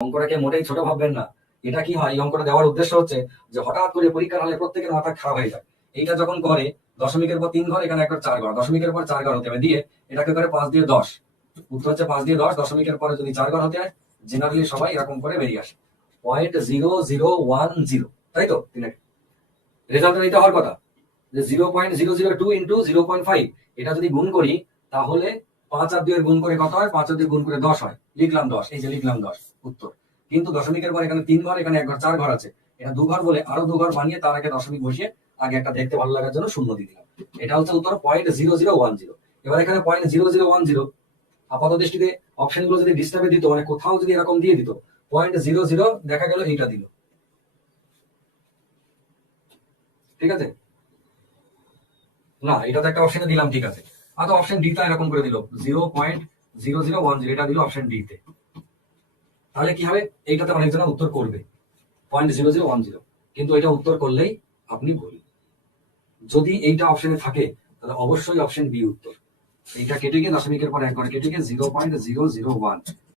অঙ্কটাকে মোটেই ছোট ভাববেন না। এটা কি হয়, এই অঙ্কটা দেওয়ার উদ্দেশ্য হচ্ছে যে হঠাৎ করে পরীক্ষার হলে প্রত্যেকের মাথা খারাপ হয়ে যায়। এইটা যখন করে দশমিকের পর 3 ঘর, এখানে একবার 4 ঘর, দশমিকের পর 4 ঘর হতে হবে, দিয়ে এটাকে করে 5 দিয়ে 10, উত্তর হচ্ছে 5 দিয়ে 10, দশমিকের পরে যদি 4 ঘর হতে হয়, জেনারেলি সবাই এরকম করে বেরিয়ে আসে 0.0010, তাই তো? রেজাল্ট এইটা হওয়ার কথা যে 0.002 ইন্টু 0.5, এটা যদি গুণ করি তাহলে 5 আর 2 এর গুণ করে কত হয়, 5 আর 2 গুণ করে 10 হয়, লিখলাম 10, এই যে লিখলাম 10 উত্তর। কিন্তু দশমিকের পর এখানে 3 ঘর, এখানে 1 ঘর, 4 ঘর আছে, এটা 2 ঘর বলে আরো 2 ঘর বানিয়ে তার আগে দশমিক বসিয়ে আগে একটা দেখতে ভালো লাগার জন্য শূন্য দিয়ে দিলাম। এটা হচ্ছে উত্তর 0.0010। এবার এখানে 0.0010 আপাত দৃষ্টিতে অপশন গুলো যদি ডিস্টার্বে দিত, মানে কোথাও যদি এরকম দিয়ে দিত 0.00, দেখা গেল এইটা দিল, ঠিক আছে না, এটা তো একটা অপশনে দিলাম, ঠিক আছে। আর তো অপশন ডি টা এরকম করে দিল 0.0010, এটা দিল অপশন ডি তে। তাহলে কি হবে, এইটাতে অনেকজন উত্তর করবে 0.0010, কিন্তু এটা উত্তর করলেই আপনি ভুল। যদি এইটা অপশনে থাকে তাহলে অবশ্যই অপশন বি উত্তর। এইটা কেটে গিয়ে দশমিকের পর 1 ঘর কেটে গিয়ে 0.001,